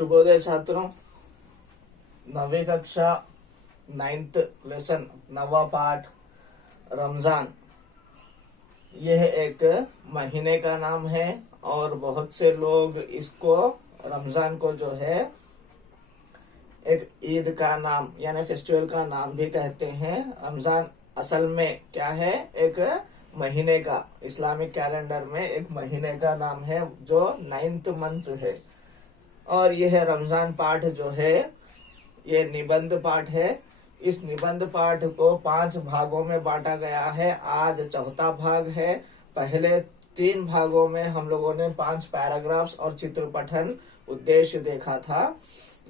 शुभोदय छात्रों। नवी कक्षा 9th lesson, नवा पाठ रमजान। यह एक महीने का नाम है और बहुत से लोग इसको रमजान को जो है एक ईद का नाम यानी फेस्टिवल का नाम भी कहते हैं। रमजान असल में क्या है? एक महीने का, इस्लामिक कैलेंडर में एक महीने का नाम है जो 9th मंथ है। और यह रमजान पाठ जो है ये निबंध पाठ है। इस निबंध पाठ को 5 भागों में बांटा गया है। आज चौथा भाग है। पहले 3 भागों में हम लोगों ने 5 पैराग्राफ्स और चित्र पठन उद्देश्य देखा था।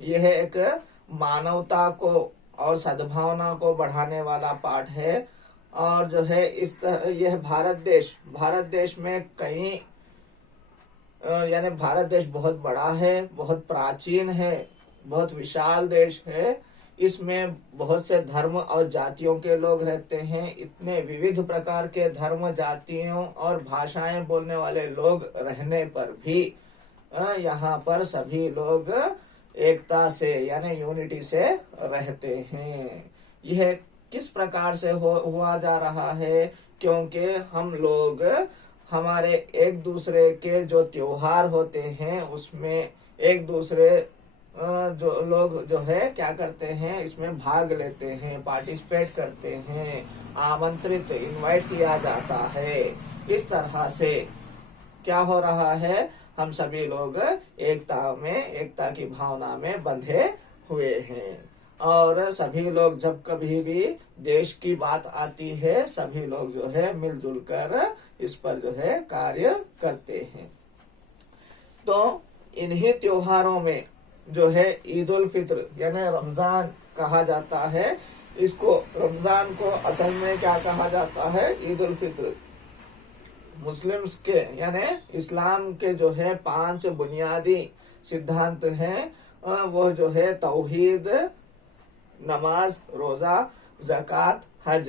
यह एक मानवता को और सद्भावना को बढ़ाने वाला पाठ है। और जो है यह भारत देश में कई यानी भारत देश बहुत बड़ा है, बहुत प्राचीन है, बहुत विशाल देश है। इसमें बहुत से धर्म और जातियों के लोग रहते हैं। इतने विविध प्रकार के धर्म, जातियों और भाषाएं बोलने वाले लोग रहने पर भी यहाँ पर सभी लोग एकता से यानी यूनिटी से रहते हैं। यह किस प्रकार से हुआ जा रहा है? क्योंकि हम लोग हमारे एक दूसरे के जो त्योहार होते हैं उसमें एक दूसरे जो लोग जो है क्या करते हैं, इसमें भाग लेते हैं, पार्टिसिपेट करते हैं, आमंत्रित इनवाइट किया जाता है। इस तरह से क्या हो रहा है? हम सभी लोग एकता की भावना में बंधे हुए हैं। और सभी लोग जब कभी भी देश की बात आती है सभी लोग जो है मिलजुल कर इस पर जो है कार्य करते हैं। तो इन्हीं त्योहारों में जो है ईद उल फित्र यानी रमजान कहा जाता है। इसको रमजान को असल में क्या कहा जाता है? ईद उल फित्र। मुस्लिम्स के यानी इस्लाम के जो है 5 बुनियादी सिद्धांत हैं, वो जो है तौहीद, नमाज, रोजा, ज़कात, हज।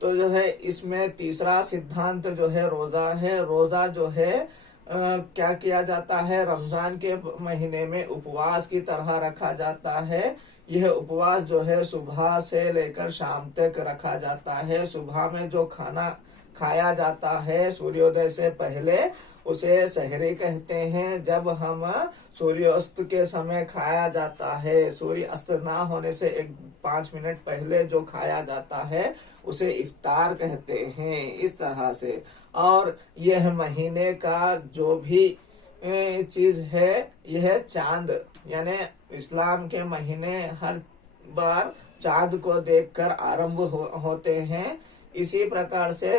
तो जो है इसमें तीसरा सिद्धांत जो है रोजा है। रोजा जो है क्या किया जाता है? रमजान के महीने में उपवास की तरह रखा जाता है। यह उपवास जो है सुबह से लेकर शाम तक रखा जाता है। सुबह में जो खाना खाया जाता है सूर्योदय से पहले उसे सहरी कहते हैं। जब हम सूर्यास्त के समय खाया जाता है, सूर्य अस्त ना होने से 5 मिनट पहले जो खाया जाता है उसे इफ्तार कहते हैं। इस तरह से और यह महीने का जो भी चीज है यह चांद यानी इस्लाम के महीने हर बार चांद को देखकर आरंभ होते हैं। इसी प्रकार से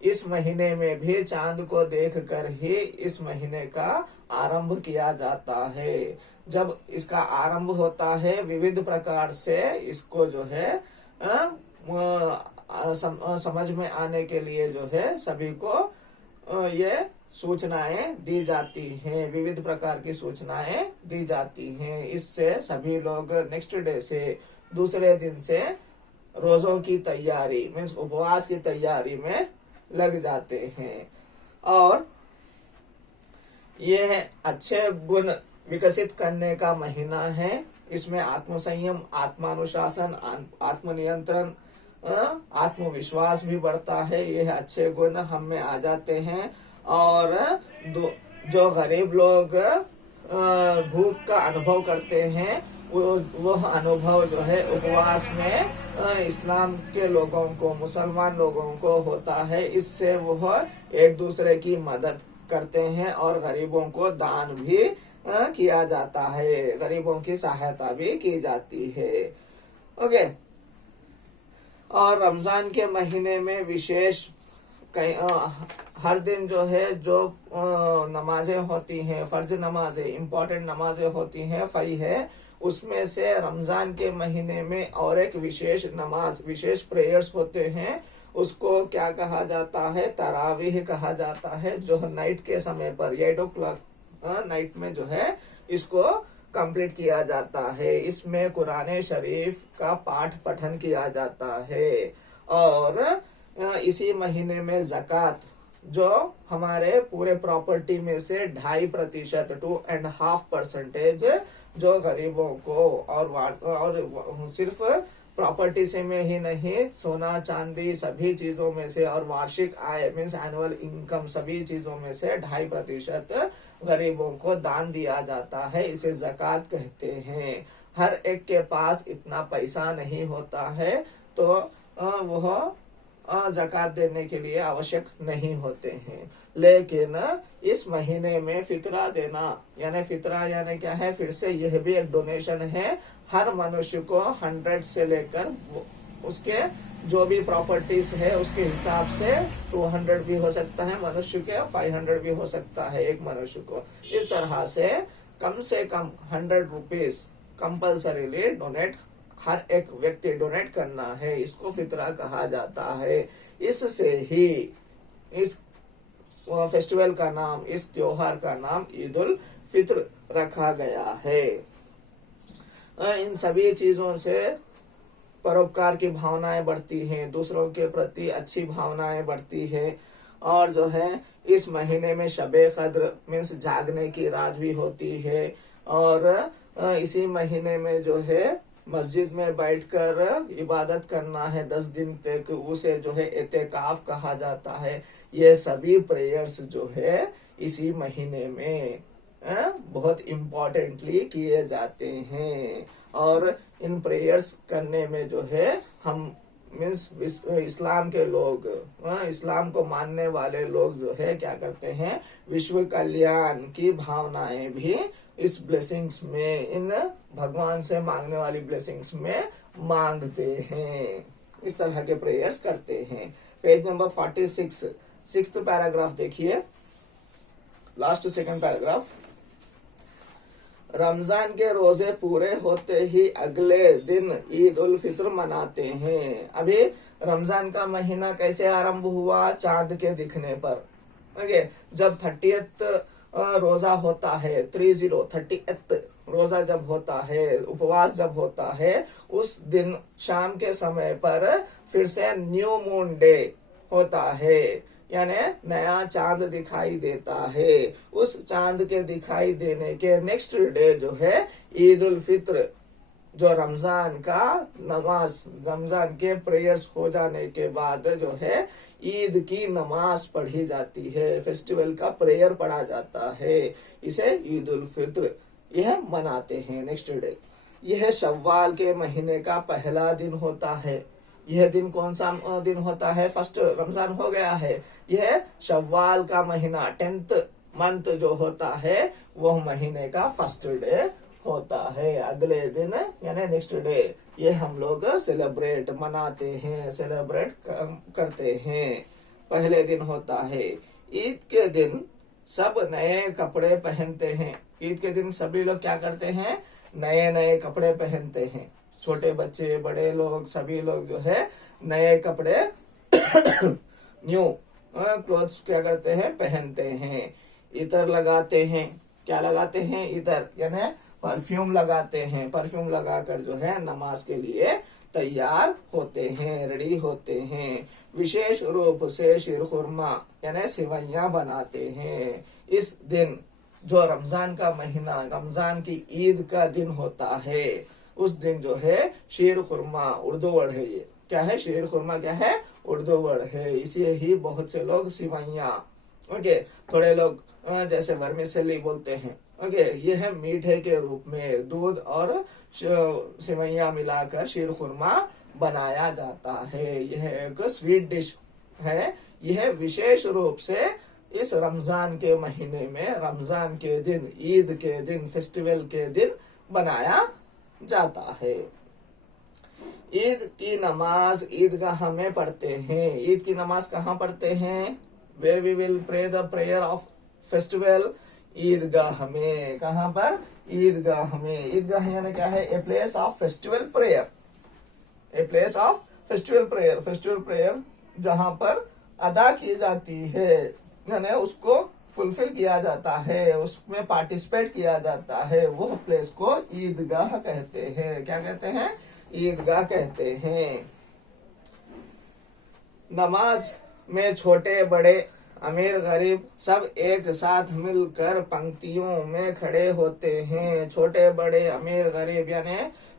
इस महीने में भी चांद को देखकर ही इस महीने का आरंभ किया जाता है। जब इसका आरंभ होता है विविध प्रकार से इसको जो है समझ में आने के लिए जो है सभी को ये सूचनाएं दी जाती हैं, विविध प्रकार की सूचनाएं दी जाती हैं। इससे सभी लोग नेक्स्ट डे से, दूसरे दिन से रोजों की तैयारी मीन्स उपवास की तैयारी में लग जाते हैं। और यह अच्छे गुण विकसित करने का महीना है। इसमें आत्मसंयम, आत्मानुशासन, आत्मनियंत्रण, आत्मविश्वास भी बढ़ता है। यह अच्छे गुण हम में आ जाते हैं। और जो गरीब लोग भूख का अनुभव करते हैं वो अनुभव जो है उपवास में इस्लाम के लोगों को, मुसलमान लोगों को होता है। इससे वो एक दूसरे की मदद करते हैं और गरीबों को दान भी किया जाता है, गरीबों की सहायता भी की जाती है। ओके। और रमजान के महीने में विशेष हर दिन जो है जो नमाजें होती हैं, फर्ज नमाजें, इम्पोर्टेंट नमाजें होती हैं, फई है, उसमें से रमजान के महीने में और एक विशेष नमाज, विशेष प्रेयर्स होते हैं। उसको क्या कहा जाता है? तरावीह कहा जाता है। जो नाइट के समय पर 8 o'clock नाइट में जो है इसको कंप्लीट किया जाता है। इसमें कुरान शरीफ का पाठ पठन किया जाता है। और इसी महीने में ज़कात जो हमारे पूरे प्रॉपर्टी में से 2.5%, 2.5% जो गरीबों को, और सिर्फ प्रॉपर्टी से में ही नहीं, सोना चांदी सभी चीजों में से, और वार्षिक आय मीन्स एनुअल इनकम सभी चीजों में से 2.5% गरीबों को दान दिया जाता है। इसे ज़कात कहते हैं। हर एक के पास इतना पैसा नहीं होता है, तो वह ज़कात देने के लिए आवश्यक नहीं होते हैं। लेकिन इस महीने में फितरा देना, यानी फितरा यानी क्या है, फिर से यह भी एक डोनेशन है। हर मनुष्य को 100 से लेकर उसके जो भी प्रॉपर्टीज है उसके हिसाब से 200 भी हो सकता है मनुष्य के, 500 भी हो सकता है एक मनुष्य को। इस तरह से कम 100 रुपीज कंपल्सरीली डोनेट, हर एक व्यक्ति डोनेट करना है। इसको फितरा कहा जाता है। इससे ही इस फेस्टिवल का नाम, इस त्योहार का नाम ईद उल फित्र रखा गया है। इन सभी चीजों से परोपकार की भावनाएं बढ़ती हैं, दूसरों के प्रति अच्छी भावनाएं बढ़ती हैं। और जो है इस महीने में शबे कद्र मीन्स जागने की रात भी होती है। और इसी महीने में जो है मस्जिद में बैठकर इबादत करना है 10 दिन तक, उसे जो है एतेकाफ कहा जाता है। ये सभी प्रेयर्स जो है इसी महीने में बहुत इम्पोर्टेंटली किए जाते हैं। और इन प्रेयर्स करने में जो है हम मीन्स इस्लाम के लोग, इस्लाम को मानने वाले लोग जो है क्या करते हैं, विश्व कल्याण की भावनाएं भी इस ब्लेसिंग्स में, इन भगवान से मांगने वाली ब्लेसिंग्स में मांगते हैं। इस तरह के प्रेयर्स करते हैं। पेज नंबर 46, 6th पैराग्राफ देखिए, लास्ट 2nd पैराग्राफ। रमजान के रोजे पूरे होते ही अगले दिन ईद उल फित्र मनाते हैं। अभी रमजान का महीना कैसे आरंभ हुआ, चांद के दिखने पर। ओके, जब 30th रोजा होता है, 30th रोजा जब होता है, उपवास जब होता है, उस दिन शाम के समय पर फिर से न्यू मून डे होता है, यानी नया चांद दिखाई देता है। उस चांद के दिखाई देने के नेक्स्ट डे जो है ईद उल फित्र, जो रमजान का नमाज, रमजान के प्रेयर्स हो जाने के बाद जो है ईद की नमाज पढ़ी जाती है, फेस्टिवल का प्रेयर पढ़ा जाता है। इसे ईद उल फित्र यह मनाते हैं नेक्स्ट डे। यह शव्वाल के महीने का पहला दिन होता है। यह दिन कौन सा दिन होता है, फर्स्ट रमजान हो गया है, यह शव्वाल का महीना 10th मंथ जो होता है वह महीने का फर्स्ट डे होता है। अगले दिन यानी नेक्स्ट डे ये हम लोग सेलिब्रेट मनाते हैं, सेलिब्रेट करते हैं। पहले दिन होता है। ईद के दिन सब नए कपड़े पहनते हैं। ईद के दिन सभी लोग क्या करते हैं, नए नए कपड़े पहनते हैं। छोटे बच्चे, बड़े लोग, सभी लोग जो है नए कपड़े न्यू क्लोथ्स क्या करते हैं, पहनते हैं। इतर लगाते हैं। क्या लगाते हैं, इतर यानी परफ्यूम लगाते हैं। परफ्यूम लगाकर जो है नमाज के लिए तैयार होते हैं, रेडी होते हैं। विशेष रूप से शीरखुरमा यानी सिवैयां बनाते हैं। इस दिन जो रमजान का महीना, रमजान की ईद का दिन होता है, उस दिन जो है शीर खुरमा, उर्दू वर्ड है ये, क्या है, शीर खुरमा क्या है, उर्दू वर्ड है। इसे ही बहुत से लोग सिवैयां, ओके, थोड़े लोग जैसे वर्मिसेली बोलते हैं। ओके, ये है मीठे के रूप में दूध और सिवैयां मिलाकर शीर खुरमा बनाया जाता है। यह एक स्वीट डिश है। यह विशेष रूप से इस रमजान के महीने में, रमजान के दिन, ईद के दिन, फेस्टिवल के दिन बनाया जाता है। ईद की नमाज ईदगाह में पढ़ते हैं। ईद की नमाज कहाँ पढ़ते हैं, where we will pray the prayer of festival, ईदगाह में। कहाँ पर, ईदगाह में। ईदगाह यानी क्या है, a place of festival prayer, a place of festival prayer. Festival prayer जहाँ पर अदा की जाती है, यानी उसको फुलफिल किया जाता है, उसमें पार्टिसिपेट किया जाता है, वो प्लेस को ईदगाह कहते हैं। क्या कहते हैं, ईदगाह कहते हैं। नमाज में छोटे बड़े अमीर गरीब सब एक साथ मिलकर पंक्तियों में खड़े होते हैं। छोटे बड़े अमीर गरीब यानी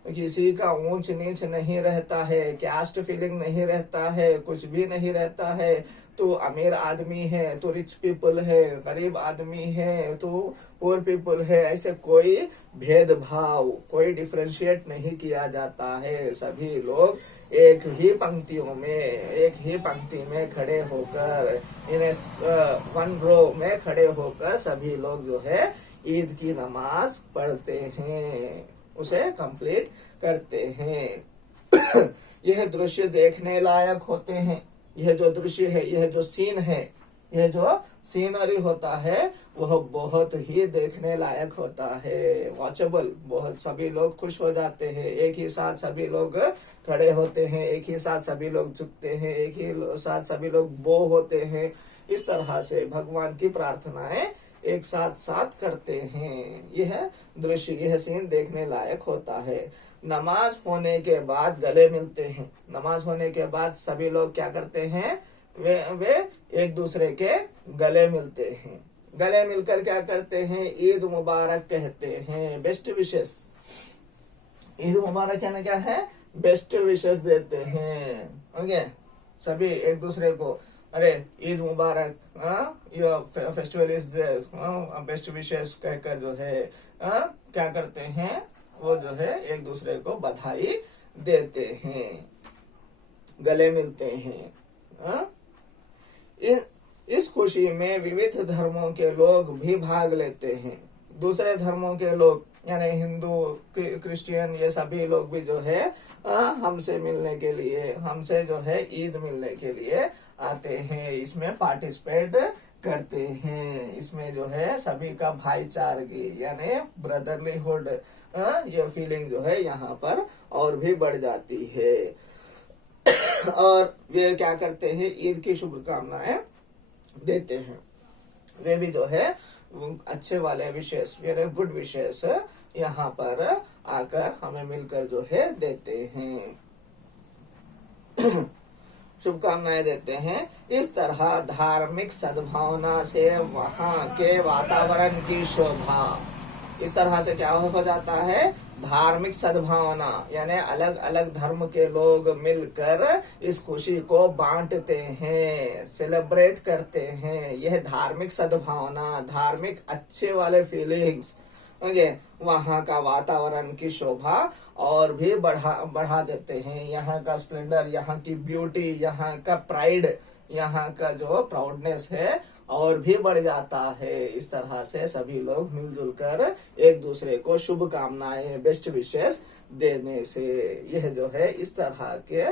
किसी का ऊंच नीच नहीं रहता है, कैस्ट फीलिंग नहीं रहता है, कुछ भी नहीं रहता है। तू अमीर आदमी है तो रिच पीपल है, गरीब आदमी है तो पुअर पीपल है, ऐसे कोई भेदभाव, कोई डिफरेंशिएट नहीं किया जाता है। सभी लोग एक ही पंक्ति में खड़े होकर, इन्हें वन रो में खड़े होकर सभी लोग जो है ईद की नमाज पढ़ते हैं, उसे कंप्लीट करते हैं। यह दृश्य देखने लायक होते हैं। यह जो दृश्य है, यह जो सीन है, यह जो सीनरी होता है वह बहुत ही देखने लायक होता है, वॉचेबल। बहुत सभी लोग खुश हो जाते हैं, एक ही साथ सभी लोग खड़े होते हैं, एक ही साथ सभी लोग झुकते हैं, एक ही साथ सभी लोग बो होते हैं। इस तरह से भगवान की प्रार्थनाएं एक साथ साथ करते हैं। यह दृश्य, यह सीन देखने लायक होता है। नमाज होने के बाद गले मिलते हैं। नमाज होने के बाद सभी लोग क्या करते हैं, वे एक दूसरे के गले मिलते हैं। गले मिलकर क्या करते हैं, ईद मुबारक कहते हैं, बेस्ट विशेष। ईद मुबारक यानी क्या है, बेस्ट विशेष देते हैं। ओके, सभी एक दूसरे को अरे ईद मुबारक, योर फेस्टिवल इज बेस्ट विशेष कहकर जो है क्या करते हैं, वो जो है एक दूसरे को बधाई देते हैं, गले मिलते हैं। इस खुशी में विविध धर्मों के लोग भी भाग लेते हैं। दूसरे धर्मों के लोग यानी हिंदू, क्रिश्चियन, ये सभी लोग भी जो है हमसे मिलने के लिए, हमसे जो है ईद मिलने के लिए आते हैं, इसमें पार्टिसिपेट करते हैं। इसमें जो है सभी का भाईचारगी यानी ब्रदरलीहुड, ये फीलिंग जो है यहाँ पर और भी बढ़ जाती है। और वे क्या करते हैं, ईद की शुभकामनाएं देते हैं। वे भी जो है अच्छे वाले विशेष यानी गुड विशेष यहाँ पर आकर हमें मिलकर जो है देते हैं, शुभकामनाएं देते हैं। इस तरह धार्मिक सद्भावना से वहाँ के वातावरण की शोभा, इस तरह से क्या हो जाता है, धार्मिक सद्भावना यानी अलग अलग धर्म के लोग मिलकर इस खुशी को बांटते हैं, सेलिब्रेट करते हैं। यह धार्मिक सद्भावना, धार्मिक अच्छे वाले फीलिंग्स, ओके, वहाँ का वातावरण की शोभा और भी बढ़ा देते हैं। यहाँ का स्प्लेंडर, यहाँ की ब्यूटी, यहाँ का प्राइड, यहाँ का जो प्राउडनेस है और भी बढ़ जाता है। इस तरह से सभी लोग मिलजुल कर एक दूसरे को शुभकामनाएं, बेस्ट विशेष देने से यह जो है इस तरह के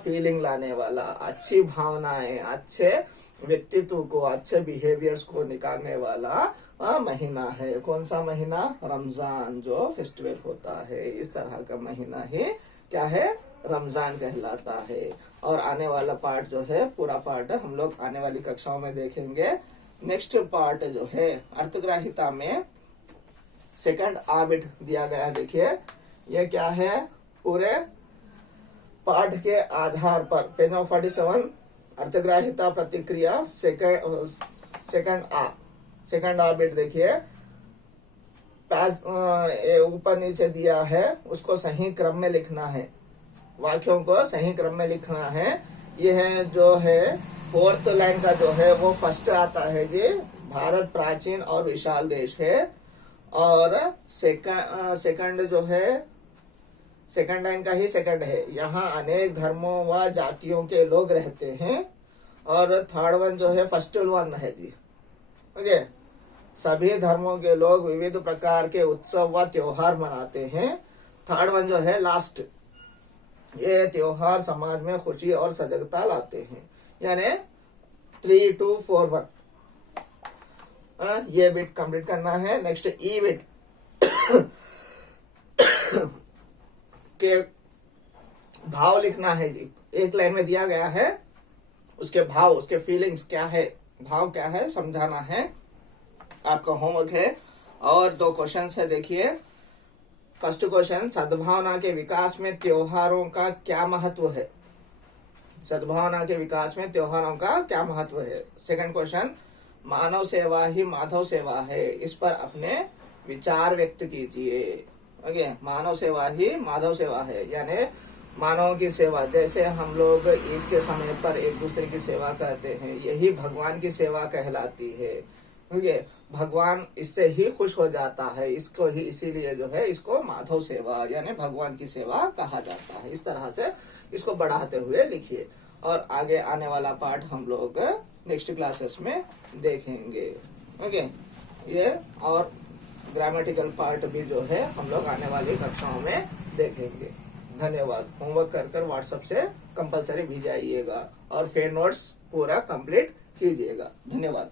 फीलिंग लाने वाला, अच्छी भावनाएं, अच्छे व्यक्तित्व को, अच्छे बिहेवियर्स को निकालने वाला महीना है। कौन सा महीना, रमजान जो फेस्टिवल होता है, इस तरह का महीना ही क्या है, रमजान कहलाता है। और आने वाला पार्ट जो है, पूरा पार्ट हम लोग आने वाली कक्षाओं में देखेंगे। नेक्स्ट पार्ट जो है अर्थग्राहिता में सेकंड आबिट दिया गया है। देखिए ये क्या है, पूरे पाठ के आधार पर पेज नंबर 47 अर्थग्राहिता प्रतिक्रिया सेकंड आबिट देखिए, ऊपर नीचे दिया है, उसको सही क्रम में लिखना है, वाक्यों को सही क्रम में लिखना है। यह जो है फोर्थ लाइन का जो है वो फर्स्ट आता है जी, भारत प्राचीन और विशाल देश है। और सेकंड जो है, सेकंड लाइन का ही सेकंड है, यहाँ अनेक धर्मों व जातियों के लोग रहते हैं। और थर्ड वन जो है फर्स्ट वन है जी, ओके, सभी धर्मों के लोग विविध प्रकार के उत्सव व त्योहार मनाते हैं। थर्ड वन जो है लास्ट, ये त्योहार समाज में खुशी और सजगता लाते हैं, यानी 3 2 4 1 ये बिट कंप्लीट करना है। नेक्स्ट ई बिट के भाव लिखना है जी, एक लाइन में दिया गया है, उसके भाव, उसके फीलिंग्स क्या है, भाव क्या है समझाना है, आपका होमवर्क है। और 2 क्वेश्चंस है, देखिए फर्स्ट क्वेश्चन, सद्भावना के विकास में त्योहारों का क्या महत्व है। सद्भावना के विकास में त्योहारों का क्या महत्व है। सेकंड क्वेश्चन, मानव सेवा ही माधव सेवा है, इस पर अपने विचार व्यक्त कीजिए। ओके, मानव सेवा ही माधव सेवा है, यानी मानवों की सेवा, जैसे हम लोग ईद के समय पर एक दूसरे की सेवा करते हैं, यही भगवान की सेवा कहलाती है। ओके, भगवान इससे ही खुश हो जाता है, इसको ही, इसीलिए जो है इसको माधव सेवा यानी भगवान की सेवा कहा जाता है। इस तरह से इसको बढ़ाते हुए लिखिए, और आगे आने वाला पार्ट हम लोग नेक्स्ट क्लासेस में देखेंगे। ओके, ये और ग्रामेटिकल पार्ट भी जो है हम लोग आने वाली कक्षाओं में देखेंगे। धन्यवाद। होमवर्क कर व्हाट्सएप से कंपलसरी भेजाइएगा और फेयर नोट्स पूरा कंप्लीट कीजिएगा। धन्यवाद।